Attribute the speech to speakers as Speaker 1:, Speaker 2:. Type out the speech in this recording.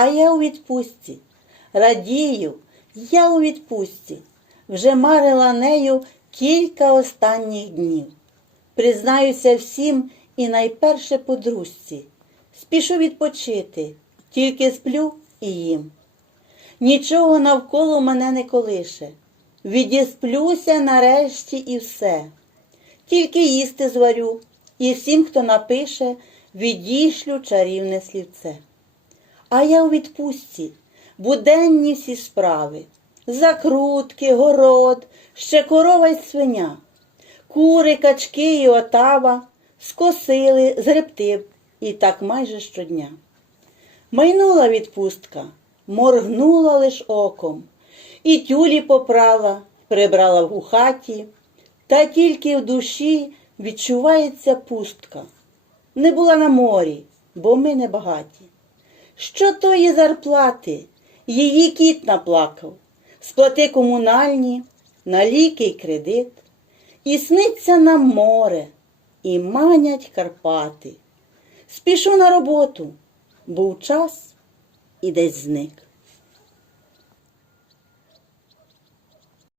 Speaker 1: а я у відпустці. Радію, я у відпустці. Вже марила нею кілька останніх днів. Признаюся всім і найперше подружці. Спішу відпочити, тільки сплю і їм. Нічого навколо мене не колише. Відісплюся нарешті і все. Тільки їсти зварю, і всім, хто напише, відішлю чарівне слівце. А я у відпустці, буденні всі справи, закрутки, город, ще корова й свиня, кури, качки і отава, скосили, згребти б, і так майже щодня. Майнула відпустка, моргнула лиш оком, і тюлі попрала, прибрала у хаті, та тільки в душі відчувається пустка. Не була на морі, бо ми не багаті. Що тої зарплати? Її кіт наплакав, сплати комунальні, на ліки й кредит, і сниться нам море, і манять Карпати. Спішу на роботу, був час і десь зник.